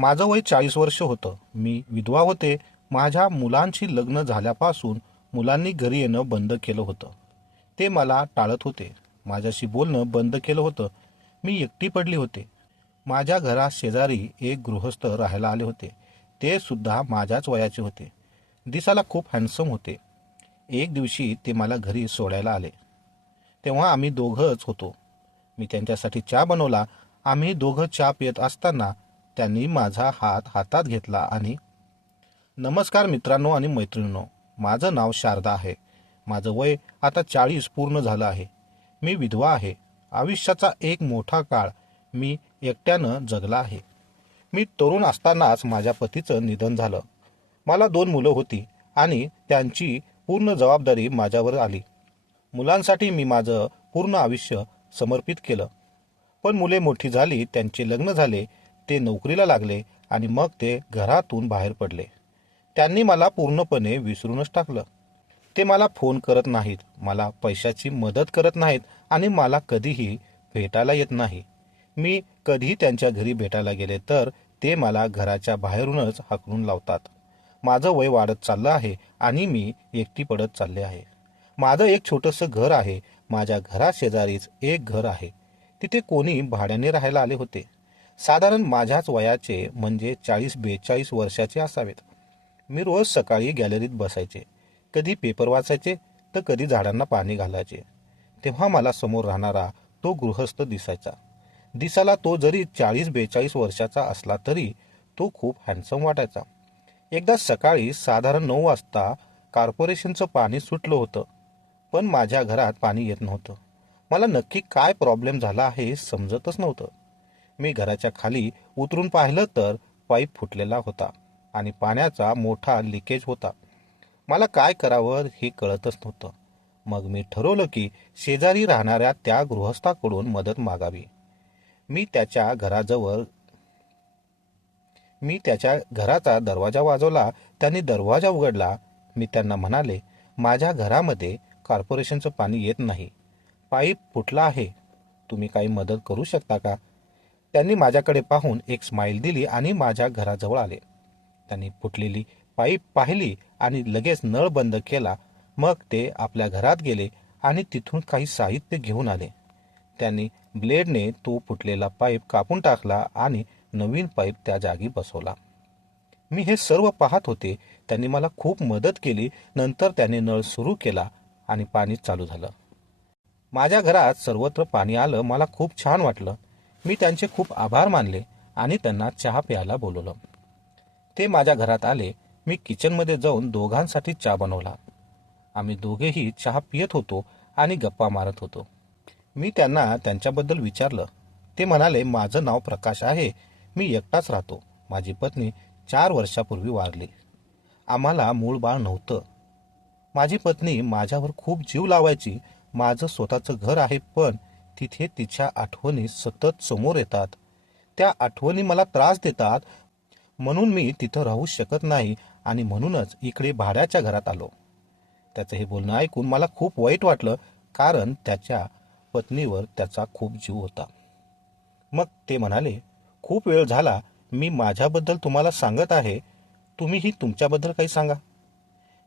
माझं वय चाळीस वर्ष होतं. मी विधवा होते. माझ्या मुलांची लग्न झाल्यापासून मुलांनी घरी येणं बंद केलं होतं. ते मला टाळत होते. माझ्याशी बोलणं बंद केलं होतं. मी एकटी पडली होते. माझ्या घरा शेजारी एक गृहस्थ राहायला आले होते. ते सुद्धा माझ्याच वयाचे होते. दिसाला खूप हँडसम होते. एक दिवशी ते मला घरी सोडायला आले. तेव्हा आम्ही दोघंच होतो. मी त्यांच्यासाठी चहा बनवला. आम्ही दोघं चहा पित असताना त्यांनी माझा हात हातात घेतला आणि नमस्कार मित्रांनो आणि मैत्रिणींनो माझं नाव शारदा आहे. माझं वय आता चाळीस पूर्ण झालं आहे. मी विधवा आहे. आयुष्याचा एक मोठा काळ मी एकट्यानं जगला आहे. मी तरुण असतानाच माझ्या पतीचं निधन झालं. मला दोन मुलं होती आणि त्यांची पूर्ण जबाबदारी माझ्यावर आली. मुलांसाठी मी माझं पूर्ण आयुष्य समर्पित केलं. पण मुले मोठी झाली त्यांचे लग्न झाले ते नोकरीला लागले आणि मग ते घरातून बाहेर पडले. त्यांनी मला पूर्णपणे विसरूनच टाकलं. ते मला फोन करत नाहीत मला पैशाची मदत करत नाहीत आणि मला कधीही भेटायला येत नाही. मी कधी त्यांच्या घरी भेटायला गेले तर ते मला घराच्या बाहेरूनच हकलून लावतात. माझं वय वाढत चाललं आहे आणि मी एकटी पडत चालले आहे. माझं एक छोटंसं घर आहे. माझ्या घराशेजारीच एक घर आहे. तिथे कोणी भाड्याने राहायला आले होते. साधारण माझ्याच वयाचे म्हणजे चाळीस बेचाळीस वर्षाचे असावेत. मी रोज सकाळी गॅलरीत बसायचे. कधी पेपर वाचायचे तर कधी झाडांना पाणी घालायचे. तेव्हा मला समोर राहणारा तो गृहस्थ दिसायचा. दिसाला तो जरी चाळीस बेचाळीस वर्षाचा असला तरी तो खूप हँडसम वाटायचा. एकदा सकाळी साधारण नऊ वाजता कॉर्पोरेशनचं पाणी सुटलं होतं पण माझ्या घरात पाणी येत नव्हतं. मला नक्की काय प्रॉब्लेम झाला आहे समजतच नव्हतं. मी घराच्या खाली उतरून पाहिलं तर पाईप फुटलेला होता आणि पाण्याचा मोठा लिकेज होता. मला काय करावं हे कळतच नव्हतं. मग मी ठरवलं की शेजारी राहणाऱ्या त्या गृहस्थाकडून मदत मागावी. मी त्याच्या घराजवळ मी त्याच्या घराचा दरवाजा वाजवला त्यांनी दरवाजा उघडला. मी त्यांना म्हणाले माझ्या घरामध्ये कॉर्पोरेशनचं पाणी येत नाही. पाईप फुटला आहे. तुम्ही काही मदत करू शकता का? त्यांनी माझ्याकडे पाहून एक स्माईल दिली आणि माझ्या घराजवळ आले. त्यांनी फुटलेली पाईप पाहिली आणि लगेच नळ बंद केला. मग ते आपल्या घरात गेले आणि तिथून काही साहित्य घेऊन आले. त्यांनी ब्लेडने तो फुटलेला पाईप कापून टाकला आणि नवीन पाईप त्या जागी बसवला. मी हे सर्व पाहत होते. त्यांनी मला खूप मदत केली. नंतर त्याने नळ सुरू केला आणि पाणी चालू झालं. माझ्या घरात सर्वत्र पाणी आलं. मला खूप छान वाटलं. मी त्यांचे खूप आभार मानले आणि त्यांना चहा प्यायला बोलवलं. ते माझ्या घरात आले मी किचनमध्ये जाऊन दोघांसाठी चहा बनवला. आम्ही दोघेही चहा पियत होतो आणि गप्पा मारत होतो. मी त्यांना त्यांच्याबद्दल विचारलं. ते म्हणाले माझं नाव प्रकाश आहे. मी एकटाच राहतो. माझी पत्नी चार वर्षापूर्वी वारली. आम्हाला मूळ बाळ नव्हतं. माझी पत्नी माझ्यावर खूप जीव लावायची. माझं स्वतःचं घर आहे पण तिथे तिच्या आठवणी सतत समोर येतात. त्या आठवणी मला त्रास देतात. म्हणून मी तिथं राहू शकत नाही आणि म्हणूनच इकडे भाड्याच्या घरात आलो. त्याचं हे बोलणं ऐकून मला खूप वाईट वाटलं कारण त्याच्या पत्नीवर त्याचा खूप जीव होता. मग ते म्हणाले खूप वेळ झाला मी माझ्याबद्दल तुम्हाला सांगत आहे. तुम्हीही तुमच्याबद्दल काही सांगा.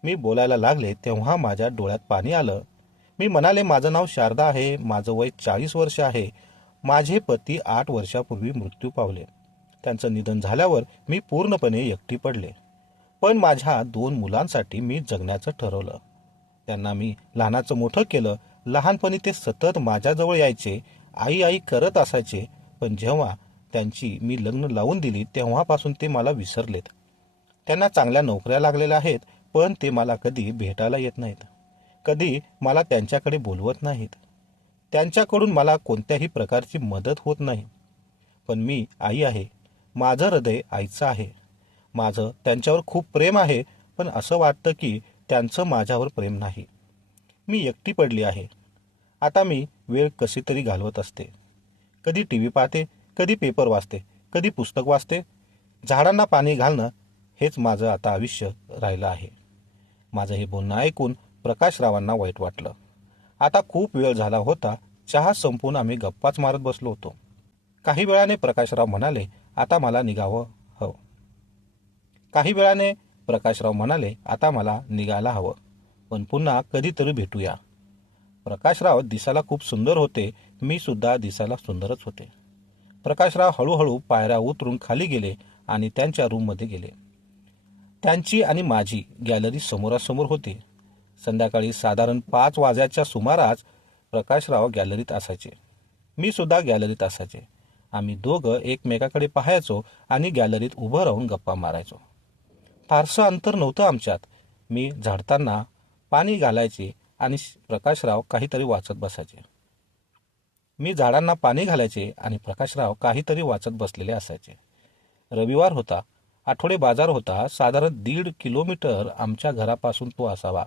मी बोलायला लागले तेव्हा माझ्या डोळ्यात पाणी आलं. मी म्हणाले माझं नाव शारदा आहे. माझं वय चाळीस वर्ष आहे. माझे पती आठ वर्षापूर्वी मृत्यू पावले. त्यांचं निधन झाल्यावर मी पूर्णपणे एकटी पडले. पण माझ्या दोन मुलांसाठी मी जगण्याचं ठरवलं. त्यांना मी लहानाचं मोठं केलं. लहानपणी ते सतत माझ्याजवळ यायचे. आई आई करत असायचे. पण जेव्हा त्यांची मी लग्न लावून दिली तेव्हापासून ते मला विसरलेत. त्यांना चांगल्या नोकऱ्या लागलेल्या आहेत पण ते मला कधी भेटायला येत नाहीत. कधी मला त्यांच्याकडे बोलवत नाहीत. त्यांच्याकडून मला कोणत्याही प्रकारची मदत होत नाही. पण मी आई आहे. माझं हृदय आईचं आहे. माझं त्यांच्यावर खूप प्रेम आहे पण असं वाटतं की त्यांचं माझ्यावर प्रेम नाही. मी एकटी पडली आहे. आता मी वेळ कशी तरी घालवत असते. कधी टी व्ही पाहते कधी पेपर वाचते कधी पुस्तक वाचते. झाडांना पाणी घालणं हेच माझं आता आयुष्य राहिलं आहे. माझं हे बोलणं ऐकून प्रकाशरावांना वाईट वाटलं. आता खूप वेळ झाला होता चहा संपून आम्ही गप्पाच मारत बसलो होतो. काही वेळाने प्रकाशराव म्हणाले आता मला निघावं हवं. काही वेळाने प्रकाशराव म्हणाले आता मला निघायला हवं. पण पुन्हा कधीतरी भेटूया. प्रकाशराव दिसायला खूप सुंदर होते मी सुद्धा दिसायला सुंदरच होते. प्रकाशराव हळूहळू पायऱ्या उतरून खाली गेले आणि त्यांच्या रूममध्ये गेले. त्यांची आणि माझी गॅलरी समोरासमोर होती. संध्याकाळी साधारण पाच वाजाच्या सुमारास प्रकाशराव गॅलरीत असायचे. मी सुद्धा गॅलरीत असायचे. आम्ही दोघं एकमेकाकडे पाहायचो आणि गॅलरीत उभं राहून गप्पा मारायचो. फारसं अंतर नव्हतं आमच्यात. मी झाडताना पाणी घालायचे आणि प्रकाशराव काहीतरी वाचत बसायचे. मी झाडांना पाणी घालायचे आणि प्रकाशराव काहीतरी वाचत बसलेले असायचे. रविवार होता. आठवडे बाजार होता. साधारण दीड किलोमीटर आमच्या घरापासून तो असावा.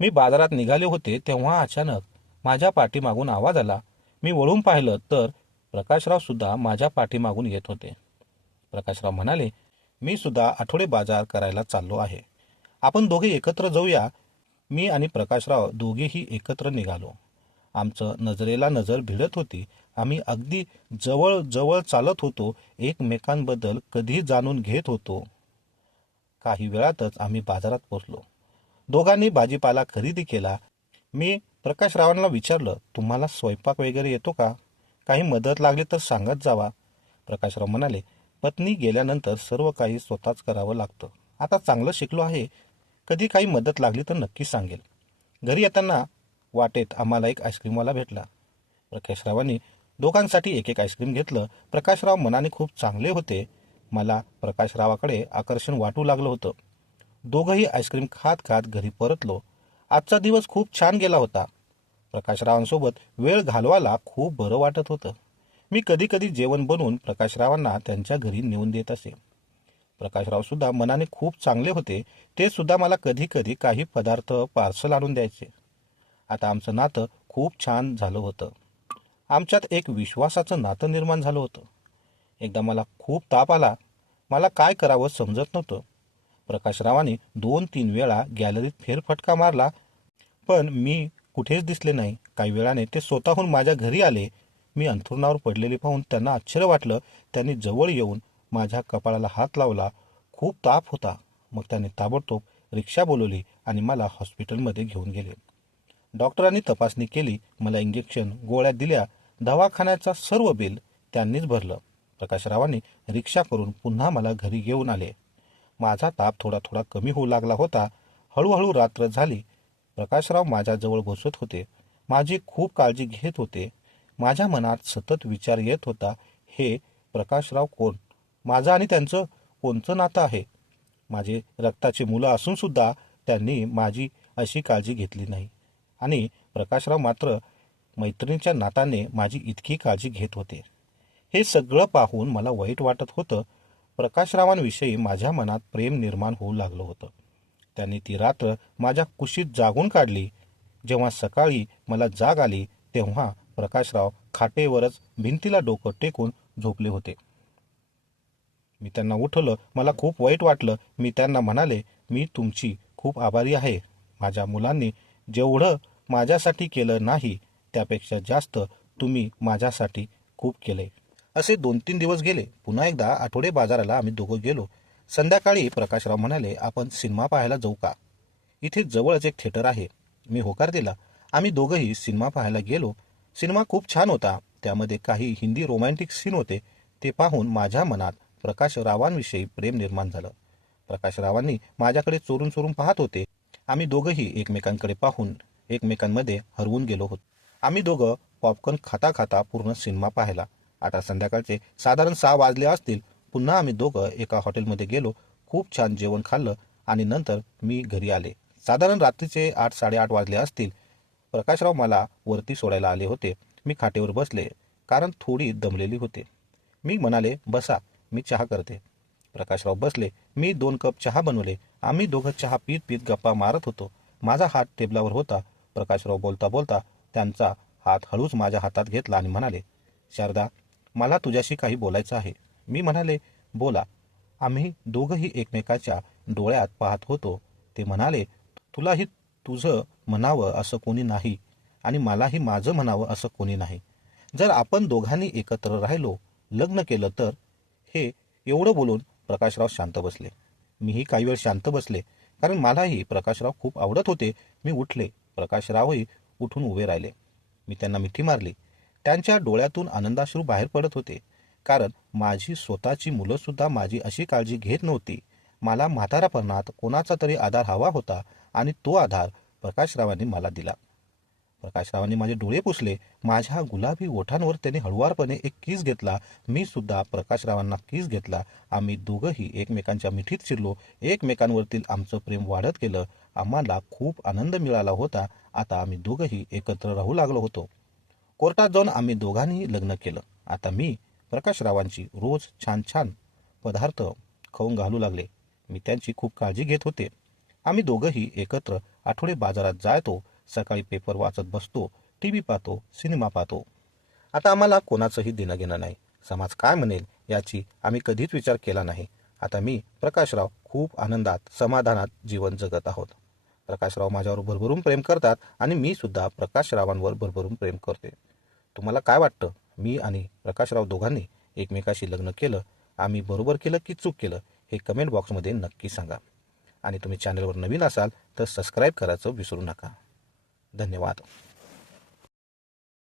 मी बाजारात निघाले होते तेव्हा अचानक माझ्या पाठीमागून आवाज आला. मी वळून पाहिलं तर प्रकाशराव सुद्धा माझ्या पाठीमागून येत होते. प्रकाशराव म्हणाले मी सुद्धा आठवडे बाजार करायला चाललो आहे. आपण दोघे एकत्र जाऊया. मी आणि प्रकाशराव दोघेही एकत्र निघालो. आमचं नजरेला नजर भिडत होती. आम्ही अगदी जवळ जवळ चालत होतो एकमेकांबद्दल कधी जाणून घेत होतो. काही वेळातच आम्ही बाजारात पोहोचलो. दोघांनी भाजीपाला खरेदी केला. मी प्रकाशरावांना विचारलं तुम्हाला स्वयंपाक वगैरे येतो का? काही मदत लागली तर सांगत जावा. प्रकाशराव म्हणाले पत्नी गेल्यानंतर सर्व काही स्वतःच करावं लागतं. आता चांगलं शिकलो आहे. कधी काही मदत लागली तर नक्की सांगेल. घरी येताना वाटेत आम्हाला एक आईस्क्रीमवाला भेटला. प्रकाशरावांनी दोघांसाठी एक एक आईस्क्रीम घेतलं. प्रकाशराव मनाने खूप चांगले होते. मला प्रकाशरावाकडे आकर्षण वाटू लागलं होतं. दोघंही आईस्क्रीम खात खात घरी परतलो. आजचा दिवस खूप छान गेला होता. प्रकाशरावांसोबत वेळ घालवायला खूप बरं वाटत होतं. मी कधी कधी जेवण बनवून प्रकाशरावांना त्यांच्या घरी नेऊन देत असे. प्रकाशराव सुद्धा मनाने खूप चांगले होते. ते सुद्धा मला कधी कधी काही पदार्थ पार्सल आणून द्यायचे. आता आमचं नातं खूप छान झालं होतं. आमच्यात एक विश्वासाचं नातं निर्माण झालं होतं. एकदा मला खूप ताप आला. मला काय करावं समजत नव्हतं. प्रकाशरावाने दोन तीन वेळा गॅलरीत फेरफटका मारला. पण मी कुठेच दिसले नाही. काही वेळाने ते स्वतःहून माझ्या घरी आले. मी अंथरुणावर पडलेले पाहून त्यांना आश्चर्य वाटलं. त्यांनी जवळ येऊन माझ्या कपाळाला हात लावला. खूप ताप होता. मग त्याने ताबडतोब रिक्षा बोलवली आणि मला हॉस्पिटलमध्ये घेऊन गेले. डॉक्टरांनी तपासणी केली. मला इंजेक्शन गोळ्या दिल्या. दवाखान्याचा सर्व बिल त्यांनीच भरलं. प्रकाशरावांनी रिक्षा करून पुन्हा मला घरी घेऊन आले. माझा ताप थोडा थोडा कमी होऊ लागला होता. हळूहळू रात्र झाली. प्रकाशराव माझ्याजवळ बसत होते. माझी खूप काळजी घेत होते. माझ्या मनात सतत विचार येत होता. हे प्रकाशराव कोण? माझं आणि त्यांचं कोणचं नातं आहे? माझे रक्ताची मुलं असूनसुद्धा त्यांनी माझी अशी काळजी घेतली नाही. आणि प्रकाशराव मात्र मैत्रिणीच्या नाताने माझी इतकी काळजी घेत होते. हे सगळं पाहून मला वाईट वाटत होतं. प्रकाशरावांविषयी माझ्या मनात प्रेम निर्माण होऊ लागलं होतं. त्यांनी ती रात्र माझ्या कुशीत जागून काढली. जेव्हा सकाळी मला जाग आली तेव्हा प्रकाशराव खाटेवरच भिंतीला डोकं टेकून झोपले होते. मी त्यांना उठवलं मला खूप वाईट वाटलं. मी त्यांना म्हणाले मी तुमची खूप आभारी आहे. माझ्या मुलांनी जेवढं माझ्यासाठी केलं नाही त्यापेक्षा जास्त तुम्ही माझ्यासाठी खूप केले. असे दोन तीन दिवस गेले. पुन्हा एकदा आठवडे बाजाराला आम्ही दोघं गेलो. संध्याकाळी प्रकाशराव म्हणाले आपण सिनेमा पाहायला जाऊ का? इथे जवळच एक थिएटर आहे. मी होकार दिला. आम्ही दोघंही सिनेमा पाहायला गेलो. सिनेमा खूप छान होता. त्यामध्ये काही हिंदी रोमॅन्टिक सीन होते. ते पाहून माझ्या मनात प्रकाशरावांविषयी प्रेम निर्माण झालं. प्रकाशरावांनी माझ्याकडे चोरून चोरून पाहत होते. आम्ही दोघंही एकमेकांकडे पाहून एकमेकांमध्ये हरवून गेलो होतो. आम्ही दोघं पॉपकॉर्न खाता खाता पूर्ण सिनेमा पाहिला आता संध्याकाळचे साधारण सहा वाजले असतील पुन्हा आम्ही दोघं एका हॉटेलमध्ये गेलो खूप छान जेवण खाल्लं आणि नंतर मी घरी आले. साधारण रात्रीचे आठ साडेआठ वाजले असतील. प्रकाशराव मला वरती सोडायला आले होते. मी खाटेवर बसले कारण थोडी दमलेली होते. मी म्हणाले बसा मी चहा करते. प्रकाशराव बसले मी दोन कप चहा बनवले. आम्ही दोघं चहा पीत पीत गप्पा मारत होतो. माझा हात टेबलावर होता. प्रकाशराव बोलता बोलता त्यांचा हात हळूच माझ्या हातात घेतला आणि म्हणाले शारदा मला तुझ्याशी काही बोलायचं आहे. मी म्हणाले बोला. आम्ही दोघंही एकमेकाच्या डोळ्यात पाहत होतो. ते म्हणाले तुलाही तुझं म्हणावं असं कोणी नाही आणि मलाही माझं म्हणावं असं कोणी नाही. जर आपण दोघांनी एकत्र राहिलो लग्न केलं तर हे एवढं बोलून प्रकाशराव शांत बसले. मीही काही वेळ शांत बसले कारण मलाही प्रकाशराव खूप आवडत होते. मी उठले. प्रकाशरावही उठून उभे राहिले. मी त्यांना मिठी मारली. त्यांच्या डोळ्यातून आनंदाश्रू बाहेर पडत होते. कारण माझी स्वतःची मुलंसुद्धा माझी अशी काळजी घेत नव्हती. मला म्हातारापणात कोणाचा तरी आधार हवा होता आणि तो आधार प्रकाशरावांनी मला दिला. प्रकाशरावांनी माझे डोळे पुसले. माझ्या गुलाबी ओठांवर त्यांनी हळुवारपणे एक किस घेतला. मी सुद्धा प्रकाशरावांना किस घेतला. आम्ही दोघंही एकमेकांच्या मिठीत शिरलो. एकमेकांवरतील आमचं प्रेम वाढत गेलं. आम्हाला खूप आनंद मिळाला होता. आता आम्ही दोघंही एकत्र राहू लागलो होतो. कोर्टात जाऊन आम्ही दोघांनी लग्न केलं. आता मी प्रकाशरावांची रोज छान छान पदार्थ खाऊन घालू लागले. मी त्यांची खूप काळजी घेत होते. आम्ही दोघंही एकत्र आठवडे बाजारात जायचो सकाळी पेपर वाचत बसतो टी व्ही पाहतो सिनेमा पाहतो. आता आम्हाला कोणाचंही देणं घेणं नाही. समाज काय म्हणेल याची आम्ही कधीच विचार केला नाही. आता मी प्रकाशराव खूप आनंदात समाधानात जीवन जगत आहोत. प्रकाशराव माझ्यावर भरभरून प्रेम करतात आणि मी सुद्धा प्रकाशरावांवर भरभरून प्रेम करते. तुम्हाला काय वाटतं? मी आणि प्रकाशराव दोघांनी एकमेकाशी लग्न केलं. आम्ही बरोबर केलं की चूक केलं हे कमेंट बॉक्समध्ये नक्की सांगा. आणि तुम्ही चॅनलवर नवीन असाल तर सबस्क्राईब करायचं विसरू नका. धन्यवाद.